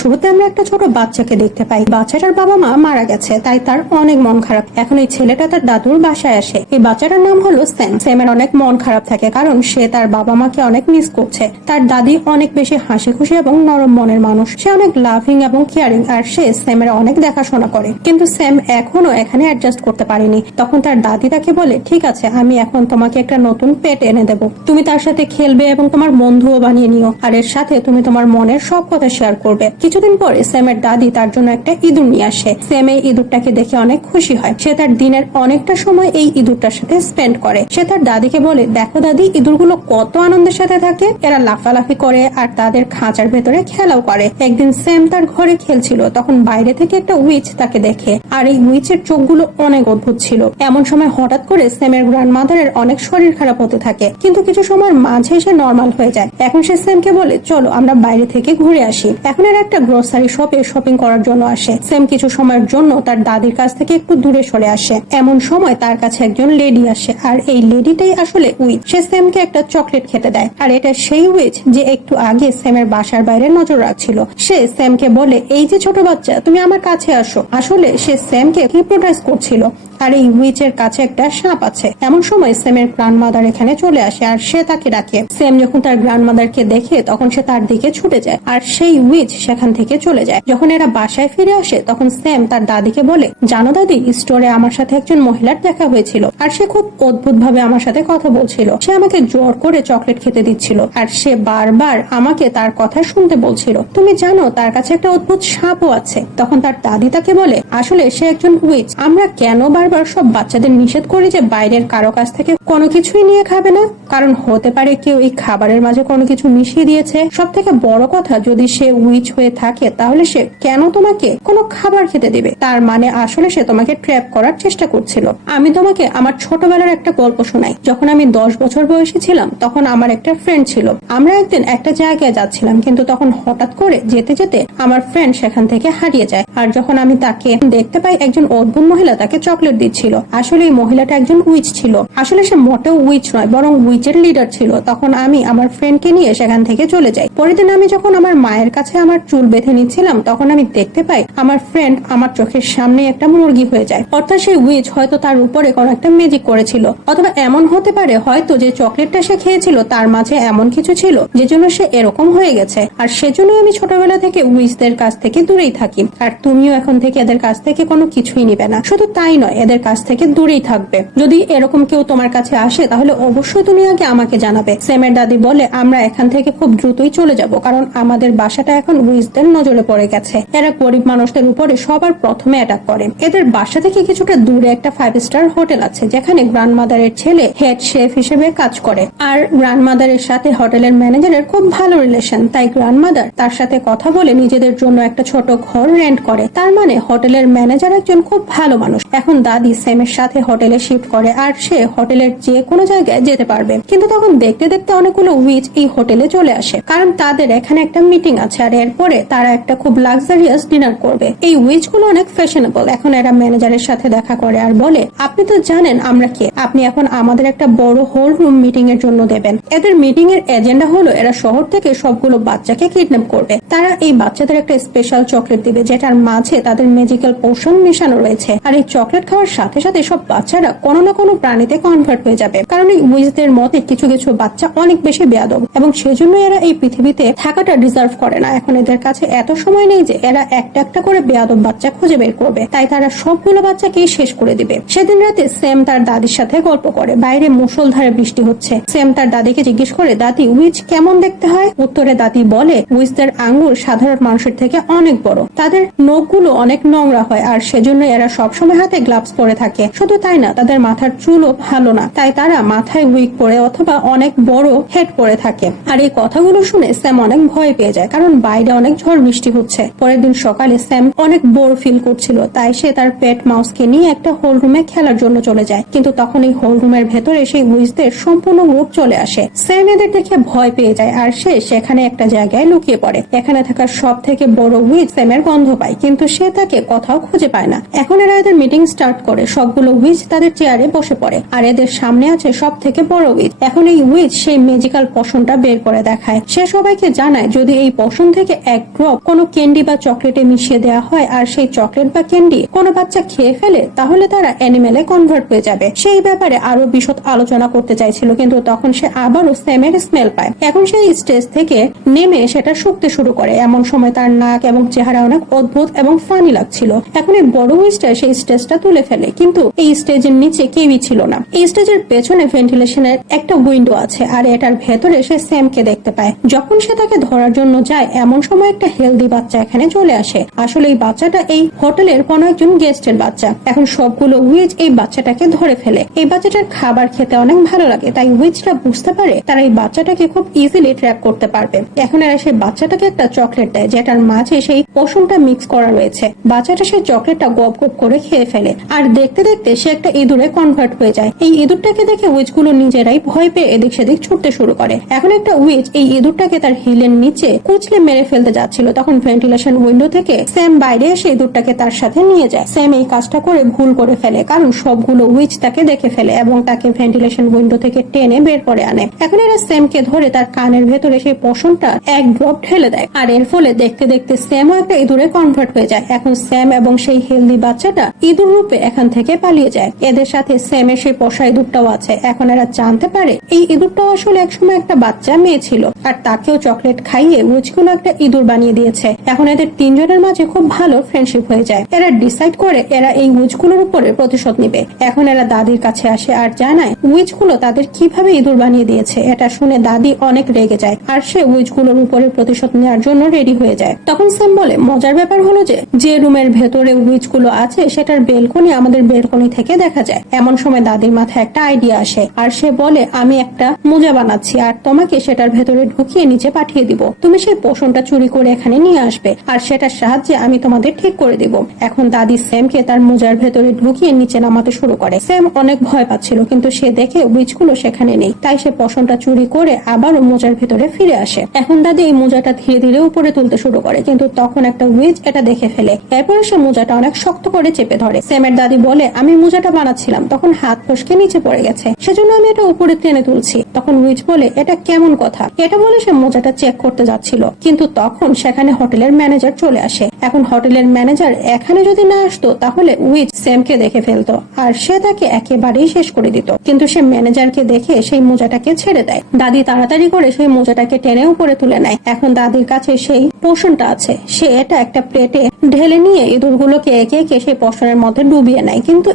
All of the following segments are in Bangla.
শুরুতে আমরা একটা ছোট বাচ্চাকে দেখতে পাই। বাচ্চাটার বাবা মা মারা গেছে, তাই তার অনেক মন খারাপ। এখন এই ছেলেটা তার দাদুর বাসায় আসে। এই বাচ্চাটার নাম হলো স্যাম। স্যামের অনেক মন খারাপ থাকে, কারণ সে তার বাবা মাকে অনেক মিস করছে। তার দাদি অনেক বেশি হাসি খুশি এবং নরম মনের মানুষ। সে অনেক লাভিং এবং কেয়ারিং, আর সে স্যামের অনেক দেখাশোনা করে। কিন্তু স্যাম এখনো এখানে অ্যাডজাস্ট করতে পারেনি। তখন তার দাদি তাকে বলে, ঠিক আছে, আমি এখন তোমাকে একটা নতুন পেট এনে দেবো। তুমি তার সাথে খেলবে এবং তোমার বন্ধুও বানিয়ে নিও, আর এর সাথে তুমি তোমার মনের সব কথা শেয়ার করবে। কিছুদিন পরে স্যামের দাদি তার জন্য একটা ইঁদুর নিয়ে আসে। স্যাম এই ইঁদুরটাকে দেখে অনেক খুশি হয়। সে তার দিনের অনেকটা সময় এই ইঁদুরটার সাথে স্পেন্ড করে। সে তার দাদিকে বলে, দেখো দাদি, ইঁদুরগুলো কত আনন্দের সাথে থাকে। এরা লাফালাফি করে আর তাদের খাঁচার ভেতরে খেলাও করে। একদিন স্যাম তার ঘরে খেলছিল, তখন বাইরে থেকে একটা উইচ তাকে দেখে, আর এই উইচের চোখগুলো অনেক অদ্ভুত ছিল। এমন সময় হঠাৎ করে স্যামের গ্র্যান্ডমাদারের অনেক শরীর খারাপ হতে থাকে, কিন্তু কিছু সময়ের মাঝে সে নর্মাল হয়ে যায়। এখন সে স্যামকে বলে, চলো আমরা বাইরে থেকে ঘুরে আসি। এখন এর একটা গ্রোসারি শপে শপিং করার জন্য আসে। স্যাম কিছু সময়ের জন্য তার দাদির কাছ থেকে একটু দূরে সরে আসে। এমন সময় তার কাছে একজন লেডি আসে, আর এই লেডিটাই আসলে উইচ। সে স্যামকে একটা চকলেট খেতে দেয়, আর এটা সেই উইচ যে একটু আগে স্যামের বাসার বাইরে নজর রাখছিল। সে স্যামকে বলে, এই যে ছোট বাচ্চা, তুমি আমার কাছে আসো। আসলে সে স্যামকে হিপনোটাইজ করছিল, আর এই উইচের কাছে একটা সাপ আছে। এমন সময় স্যামের গ্র্যান্ডমাদার এখানে চলে আসে, আর সে তাকে ডাকে। স্যাম যখন তার গ্র্যান্ডমাদারকে দেখে তখন সে তার দিকে ছুটে যায়, আর সেই উইচ সেখান থেকে চলে যায়। যখন এরা বাসায় ফিরে আসে তখন স্যাম তার দাদিকে বলে, জানো দাদি, স্টোরে আমার সাথে একজন মহিলার দেখা হয়েছিল, আর সে খুব অদ্ভুত ভাবে আমার সাথে কথা বলছিল। সে আমাকে জোর করে চকলেট খেতে দিচ্ছিল, আর সে বারবার আমাকে তার কথা শুনতে বলছিল। তুমি জানো, তার কাছে একটা অদ্ভুত সাপও আছে। তখন তার দাদি তাকে বলে, আসলে সে একজন উইচ। আমরা কেন বারবার সব বাচ্চাদের নিষেধ করি যে বাইরের কারো কাছ থেকে কোনো কিছুই নিয়ে খাবে না? কারণ হতে পারে কেউ এই খাবারের মাঝে কোনো কিছু মিশিয়ে দিয়েছে। সব থেকে বড় কথা, যদি সে উইচ হয়ে থাকে তাহলে সে কেন তোমাকে কোনো খাবার খেতে দিবে? তার মানে আসলে সে তোমাকে ট্র্যাপ করার চেষ্টা করছিল। আমি তোমাকে আমার ছোটবেলার একটা গল্প শোনাই। যখন আমি 10 বছর বয়সী ছিলাম তখন আমার একটা ফ্রেন্ড ছিল। আমরা একদিন একটা জায়গায় যাচ্ছিলাম, কিন্তু তখন হঠাৎ করে যেতে যেতে আমার ফ্রেন্ড সেখান থেকে হারিয়ে যায়। আর যখন আমি তাকে দেখতে পাই, একজন অদ্ভুত মহিলা তাকে চকলেট দিচ্ছিল। আসলে এই মহিলাটা একজন উইচ ছিল। আসলে সে মোটেও উইচ নয়, বরং উইচের লিডার ছিল। তখন আমি আমার ফ্রেন্ডকে নিয়ে সেখান থেকে চলে যাই। পরের দিন আমি যখন আমার মায়ের কাছে আমার চুল বেঁধে নিচ্ছিলাম তখন আমি দেখতে পাই আমার ফ্রেন্ড আমার চোখের সামনে একটা মুরগি হয়ে যায়। অর্থাৎ সেই উইচ হয়তো তার উপরে কোনো একটা ম্যাজিক করেছিল, অথবা এমন হতে পারে হয়তো যে চকলেটটা সে খেয়েছিল তার মাঝে এমন কিছু ছিল যে জন্য সে এরকম হয়ে গেছে। আর সেজন্যই আমি ছোটবেলা থেকে উইচদের কাছ থেকে দূরেই থাকি। আর তুমিও এখন থেকে এদের কাছ থেকে কোনো কিছুই নিবে না। শুধু তাই নয়, এদের কাছ থেকে দূরেই থাকবে। যদি এরকম কেউ তোমার কাছে আসে তাহলে অবশ্যই তুমি আগে আমাকে জানাবে। স্যামের দাদি বলে, আমরা এখান থেকে খুব দ্রুতই চলে যাব, কারণ আমাদের বাসাটা এখন উইচদের নজরে পড়ে গেছে। এরা গরিব মানুষদের উপরে সবার প্রথমে অ্যাটাক করে। এদের বাসা থেকে কিছুটা দূরে একটা 5 স্টার হোটেল আছে, যেখানে গ্র্যান্ডমাদারের ছেলে হেড শেফ হিসেবে কাজ করে। আর গ্র্যান্ডমাদারের সাথে হোটেলের ম্যানেজারের খুব ভালো রিলেশন, তাই গ্র্যান্ডমাদার তার সাথে কথা বলে নিজেদের জন্য একটা ছোট ঘর রেন্ট করে। তার মানে হোটেলের ম্যানেজার একজন খুব ভালো মানুষ। এখন দাদি স্যামের সাথে হোটেলে শিফট করে, আর সে হোটেলের যে কোনো জায়গায় যেতে পারবে। কিন্তু তখন দেখতে দেখতে অনেকগুলো উইচ এই হোটেলে চলে আসে, কারণ তাদের এখানে একটা মিটিং আছে, আর এরপরে তারা একটা খুব লাক্সারিয়াস ডিনার করবে। এই উইচ গুলো অনেক ফ্যাশনেবল। এখন এরা ম্যানেজারের সাথে দেখা করে আর বলে, আপনি তো জানেন আমরা কে, আপনি এখন আমাদের একটা বড় হোল রুম মিটিং এর জন্য দেবেন। এদের মিটিং এর এজেন্ডা হলো এরা শহর থেকে সবগুলো বাচ্চাকে কিডন্যাপ করবে। তারা এই বাচ্চাদের একটা স্পেশাল চকলেট দিবে, যেটার মাঝে তাদের ম্যাজিক্যাল পোশন মিশানো রয়েছে। আর এই চকলেট খাওয়ার সাথে সাথে সব বাচ্চারা কোনো না কোনো প্রাণীতে কনভার্ট হয়ে যাবে, কারণ এই উইচদের মতে কিছু কিছু বাচ্চা অনেক বেশি বেয়াদব, এবং সেজন্য এরা এই পৃথিবীতে থাকাটা ডিজার্ভ করে না। এখন এদের কাছে এত সময় নেই যে এরা একটা একটা করে বেয়াদব বাচ্চা খুঁজে বের করবে, তাই তারা সবগুলো বাচ্চাকেই শেষ করে দিবে। সেদিন রাতে স্যাম তার দাদির সাথে গল্প করে। বাইরে মুষলধারে বৃষ্টি হচ্ছে। স্যাম তার দাদিকে জিজ্ঞেস করে, দাদি, উইচ কেমন দেখতে হয়? উত্তরে দাদি বলে, উইচদের আঙ্গুল সাধারণ মানুষের থেকে অনেক বড়, তাদের নখগুলো অনেক নোংরা হয়, আর সেজন্য এরা সবসময় হাতে গ্লাভস পরে থাকে। শুধু তাই না, তাদের মাথার চুলও ভালো না, তাই তারা মাথায় উইগ পরে অথবা অনেক বড় হেড পরে থাকে। আর এই কথাগুলো শুনে স্যাম অনেক ভয় পেয়ে যায়, কারণ বাইরে অনেক ঝড় বৃষ্টি হচ্ছে। পরের দিন সকালে স্যাম অনেক বোর ফিল করছিল, তাই সে তার পেট মাউসকে নিয়ে একটা হোল রুমে খেলার জন্য চলে যায়। কিন্তু তখন এই হোল রুমের ভেতরে সেই উইচদের সম্পূর্ণ গ্রুপ চলে আসে। স্যাম এদের দেখে ভয় পেয়ে যায়, আর সে সেখানে একটা জায়গায় লুকিয়ে পড়ে। এখানে থাকা সব থেকে বড় উইচ স্যামের গন্ধ পায়, কিন্তু সে তাকে কোথাও খুঁজে পায় না। এখন এরা এদের মিটিং স্টার্ট করে সবগুলো উইচ তাদের চেয়ারে বসে পড়ে আর এদের সামনে আছে সব থেকে বড় উইচ। এখন এই উইচ সেই ম্যাজিক্যাল পশনটা বের করে দেখায়। সে সবাইকে জানায় যদি এই পশন থেকে এক ড্রপ কোনো ক্যান্ডি বা চকলেটে মিশিয়ে দেওয়া হয় আর সেই চকলেট বা ক্যান্ডি কোনো বাচ্চা খেয়ে ফেলে তাহলে তারা অ্যানিমেলে কনভার্ট হয়ে যাবে। সেই ব্যাপারে আরো বিশদ আলোচনা করতে চাইছিল কিন্তু তখন সে আবারও স্যামের স্মেল পায়। এখন সেই স্টেজ থেকে নেমে সেটা শুকতে শুরু করে। এমন সময় তার নাক এবং চেহারা অনেক অদ্ভুত এবং ফানি লাগছিল। এখন এই বড় উইচটা সেই স্টেজটা তুলে ফেলে কিন্তু এই স্টেজের নিচে কেউই ছিল না। এই স্টেজের পেছনে ভেন্টিলেশনের একটা উইন্ডো আছে আর এটার ভেতরে সে স্যামকে দেখতে পায়। যখন সে তাকে ধরার জন্য যায় এমন সময় একটা হেলদি বাচ্চা এখানে চলে আসে। আসলে এই বাচ্চাটা এই হোটেলের কোনো একজন গেস্টের বাচ্চা। এখন সবগুলো উইচ এই বাচ্চাটাকে ধরে ফেলে। এই বাচ্চাটার খাবার খেতে অনেক ভালো লাগে তাই উইচরা বুঝতে পারে তারা এই বাচ্চাটাকে খুব ইজিলি ট্র্যাপ করতে পারবে। এখন এরা সেই বাচ্চাটাকে একটা চকলেট দেয় যেটার মাঝে সেই পশমটা মিক্স করা রয়েছে। বাচ্চাটা সেই চকলেটটা গপ গপ করে খেয়ে ফেলে আর দেখতে দেখতে সে একটা ইঁদুরে কনভার্ট হয়ে যায়। এই ইঁদুরটাকে দেখে উইচগুলো নিজেরাই ভয় পেয়ে এদিক সেদিক ছুটতে শুরু করে। এখন একটা উইচ এই ইঁদুরটাকে তার হিলের নিচে কুচলে মেরে ফেলতে যাচ্ছিল তখন ভেন্টিলেশন উইন্ডো থেকে স্যাম বাইরে এসে ইঁদুরটাকে তার সাথে নিয়ে যায়। স্যাম এই কাজটা করে ভুল করে ফেলে কারণ সবগুলো উইচ তাকে দেখে ফেলে এবং তাকে ভেন্টিলেশন উইন্ডো থেকে টেনে বের করে আনে। এখন এরা স্যামকে ধরে তার কানের ভেতরে সেই পশমটা এক ড্রপ ঢেলে দেয় আর এর ফলে দেখতে দেখতে স্যামও একটা ইঁদুরে কনভার্ট হয়ে যায়। এখন স্যাম এবং সেই হেলদি বাচ্চাটা ইঁদুর রূপে এখান থেকে পালিয়ে যায়। এদের সাথে স্যামের সেই পোষা ইঁদুরটাও আছে। এখন এরা জানতে পারে এই ইঁদুরটাও আসলে একসময় একটা বাচ্চা মেয়ে ছিল আর তাকেও চকলেট খাইয়ে উইচগুলো একটা ইঁদুর বানিয়ে দিয়েছে। এখন এদের তিনজনের মাঝে খুব ভালো ফ্রেন্ডশিপ হয়ে যায়। এরা ডিসাইড করে এরা এই উইচগুলোর উপরে প্রতিশোধ নিবে। এখন এরা দাদির কাছে আসে আর জানায় উইচগুলো তাদের কিভাবে ইঁদুর বানিয়ে দিয়েছে। এটা শুনে দাদি অনেক রেগে যায় আর সে উইচগুলোর উপরে প্রতিশোধ নেওয়ার জন্য রেডি হয়ে যায়। তখন স্যাম বলে মজার ব্যাপার হলো যে রুমের ভেতরে উইচগুলো আছে সেটার বেলকনি আমাদের বেলকনি থেকে দেখা যায়। এমন সময় দাদির মাথায় একটা আইডিয়া আসে আর সে বলে আমি একটা মোজা বানাচ্ছি আর তোমাকে সেটার ভেতরে ঢুকিয়ে নিচে পাঠিয়ে দিব। তুমি সেই পোষণটা চুরি করে এখানে নিয়ে আসবে আর সেটার সাহায্যে আমি তোমাদের ঠিক করে দিব। এখন দাদি স্যামকে তার মোজার ভেতরে ঢুকিয়ে নিচে নামাতে শুরু করে। স্যাম অনেক ভয় পাচ্ছিল কিন্তু সে দেখে উইচগুলো সেখানে নেই তাই সে পোষণটা চুরি করে আবারও মোজার ভেতরে ফিরে আসে। এখন দাদি এই মোজাটা ধীরে ধীরে উপরে তুলতে শুরু করে কিন্তু তখন একটা উইচ এটা দেখে ফেলে। এরপরে সে মোজাটা অনেক শক্ত করে চেপে ধরে। স্যামের দাদি বলে আমি মোজাটা বানাচ্ছিলাম তখন হাত ফসকে নিচে পড়ে গেছে সেজন্য আমি এটা উপরে টেনে তুলছি। তখন উইচ বলে এটা কেমন কথা। এটা বলে সে মোজাটা চেক করতে যাচ্ছিল কিন্তু তখন সেখানে হোটেলের ম্যানেজার চলে আসে। এখন হোটেলের ম্যানেজার এখানে যদি না আসতো তাহলে উইচ স্যামকে দেখে ফেলতো আর সে তাকে একেবারেই শেষ করে দিত। কিন্তু সে ম্যানেজারকে দেখে সেই মোজাটাকে ছেড়ে দেয়। দাদি তাড়াতাড়ি করে সেই মোজাটাকে টেনে উপরে তুলে নেয়। এখন দাদির কাছে সেই পোষণটা আছে। সে এটা একটা প্লেটে ঢেলে নিয়ে ইঁদুরগুলোকে একে একে সেই পোষণের মধ্যে ডুবিয়ে নেয় কিন্তু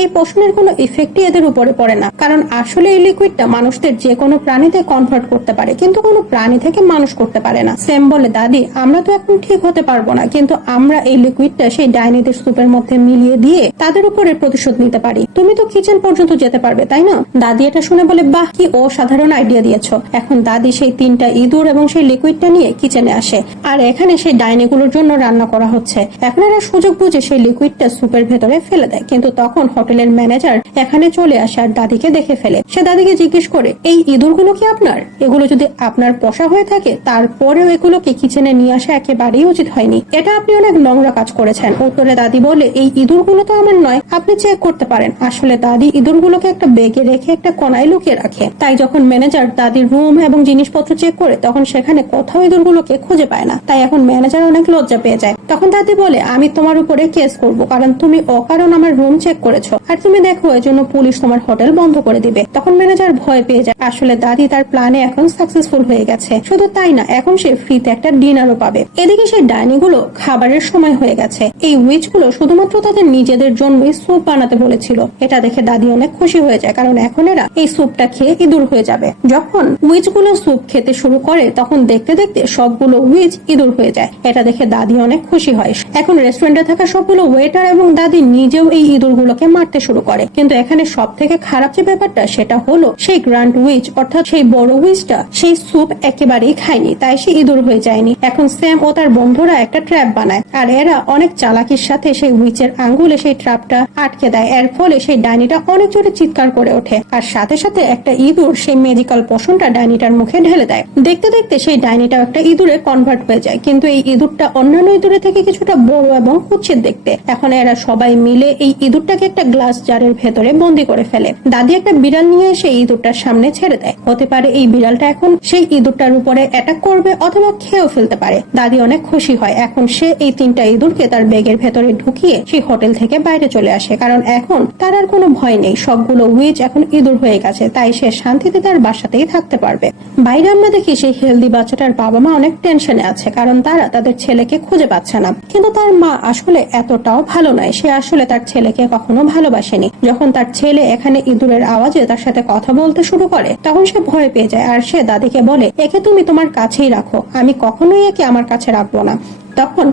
এই পোষণের কোনো ইফেক্টই এদের উপরে পড়ে না কারণ আসলে এই লিকুইডটা মানুষদের যে কোনো প্রাণীতে কনভার্ট করতে পারে কিন্তু কোনো প্রাণী থেকে মানুষ করতে পারে না। স্যাম বলে দাদি আমরা তো এখন ঠিক হতে পারবো না কিন্তু আমরা এই লিকুইডটা সেই ডাইনিদের স্যুপের মধ্যে মিলিয়ে দিয়ে তাদের উপরে প্রতিশোধ নিতে পারি। তুমি তো কিচেন পর্যন্ত যেতে পারবে তাই না। দাদি এটা শুনে বলে বাহ কি অসাধারণ আইডিয়া দিয়েছো। এখন দাদি সেই 3টা ইঁদুর এবং সেই লিকুইডটা নিয়ে কিচেনে আসে আর এখানে সেই ডাইনিগুলোর জন্য রান্না করা হচ্ছে। এখন এরা সুযোগ বুঝে সেই লিকুইডটা স্যুপের ভেতরে ফেলে দেয় কিন্তু তখন হোটেলের ম্যানেজার এখানে চলে আসে আর দাদিকে দেখে ফেলে। সে দাদিকে জিজ্ঞেস করে এই ইঁদুরগুলো কি আপনার? এগুলো যদি আপনার পোষা হয়ে থাকে তারপরেও এগুলোকে কিচেনে নিয়ে আসা একেবারেই উচিত হয়নি। এটা আপনি অনেক নোংরা কাজ করেছেন। উত্তরে দাদি বলে এই ইঁদুরগুলো তো আমার নয়, আপনি চেক করতে পারেন। আসলে দাদি ইঁদুরগুলোকে একটা বেগে রেখে একটা কোনায় লুকিয়ে রাখে। তাই যখন ম্যানেজার দাদির রুম এবং জিনিসপত্র চেক করে তখন সেখানে কোথাও ইঁদুরগুলোকে খুঁজে পায় না। তাই এখন ম্যানেজার অনেক লজ্জা পেয়ে যায়। তখন দাদি বলে আমি তোমার উপরে কেস করব কারণ তুমি অকারণ আমার রুম চেক করেছো আর তুমি দেখো এজন্য পুলিশ তোমার হোটেল বন্ধ করে দিবে। তখন ম্যানেজার ভয় পেয়ে যায়। আসলে দাদি তার প্ল্যানে এখন সাকসেসফুল হয়ে গেছে। শুধু তাই না এখন সে ফ্রিতে একটা ডিনারও পাবে। এদিকে সেই ডাইনিগুলো খাবারের সময় হয়ে গেছে। এই উইচগুলো শুধুমাত্র তাদের নিজেদের জন্যই স্যুপ বানাতে বলেছিল। এটা দেখে দাদি অনেক খুশি হয়ে যায় কারণ এখন এরা এই স্যুপটা খেয়ে ইঁদুর হয়ে যাবে। যখন উইচগুলো স্যুপ খেতে শুরু করে তখন দেখতে দেখতে সবগুলো উইচ ইঁদুর হয়ে যায়। এটা দেখে দাদি অনেক খুশি হয়। এখন রেস্টুরেন্টে থাকা সবগুলো ওয়েটার এবং দাদি নিজেও এই ইঁদুরগুলোকে মারতে শুরু করে। কিন্তু এখানে সব থেকে খারাপ যে ব্যাপারটা সেটা হলো সেই গ্র্যান্ড উইচ অর্থাৎ সেই বড় উইচটা সেই স্যুপ একেবারেই খায়নি তাই সে ইঁদুর হয়ে যায়নি। এখন স্যাম ও তার বন্ধুরা একটা ট্র্যাপ বানায় আর এরা অনেক চালাকির সাথে সেই উইচের আঙ্গুলে সেই ট্র্যাপটা আটকে দেয়। এর ফলে সেই ডাইনিটা অনেক জোরে চিৎকার করে ওঠে আর সাথে সাথে একটা ইঁদুর সেই ম্যাজিক্যাল পোষণটা ডাইনিটার মুখে ঢেলে দেয়। দেখতে দেখতে সেই ডাইনিটাও একটা ইঁদুরে কনভার্ট হয়ে যায় কিন্তু এই ইঁদুরটা অন্যান্য ইঁদুরের থেকে কিছুটা বড় এবং কুৎসিত দেখতে। এখন এরা সবাই মিলে এই ইঁদুরটাকে একটা গ্লাস জারের ভেতরে বন্দি করে ফেলে। দাদি একটা বিড়াল নিয়ে এসে ইঁদুরটার সামনে ছেড়ে দেয়। হতে পারে এই বিড়ালটা এখন সেই ইঁদুরটার উপরে অ্যাটাক করবে অথবা খেয়েও ফেলতে পারে। দাদি অনেক খুশি হয়। এখন সে এই 3টা ইঁদুরকে তার ব্যাগের ভেতরে ঢুকিয়ে সেই হোটেল থেকে বাইরে চলে আসে, কারণ এখন তার আর কোনো ভয় নেই। সবগুলো উইচ এখন ইঁদুর হয়ে গেছে, তাই সে শান্তিতে তার বাসাতেই থাকতে পারবে। বাইরে আমরা দেখি সেই হেলদি বাচ্চাটার বাবা মা অনেক টেনশনে আছে, কারণ তারা তাদের ছেলেকে খুঁজে পাচ্ছে না। কিন্তু তার মা আসলে এতটাও ভালো নয়। সে আসলে তার ছেলেকে কখনো ভালোবাসেনি। যখন তার ছেলে এখানে ইঁদুরের আওয়াজে তার সাথে কথা বলতে শুরু করে, তখন সে ভয় পেয়ে যায়। আর সে দাদিকে বলে, একে তুমি তোমার কাছেই রাখো, আমি কখনোই একে আমার কাছে রাখবো না। তখন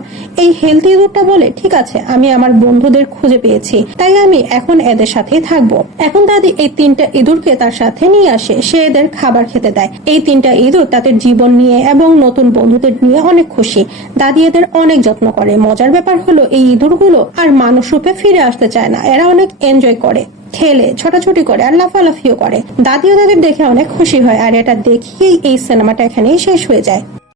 এই হেলথি ইঁদুরটা বলে, ঠিক আছে, আমি আমার বন্ধুদের খুঁজে পেয়েছি, তাই আমি এখন এদের সাথেই থাকবো। এখন দাদি এই 3টা ইঁদুরকে তার সাথে নিয়ে আসে। সে এদের খাবার খেতে দেয়। এই 3টা ইঁদুর তাদের জীবন নিয়ে এবং নতুন বন্ধুদের নিয়ে অনেক খুশি। দাদি এদের অনেক যত্ন করে। মজার ব্যাপার হলো এই ইঁদুরগুলো আর মানুষ রূপে ফিরে আসতে চায় না। এরা অনেক এনজয় করে, খেলে, ছোটাছুটি করে আর লাফালাফিও করে। দাদিও তাদের দেখে অনেক খুশি হয়। আর এটা দেখিয়েই এই সিনেমাটা এখানেই শেষ হয়ে যায়।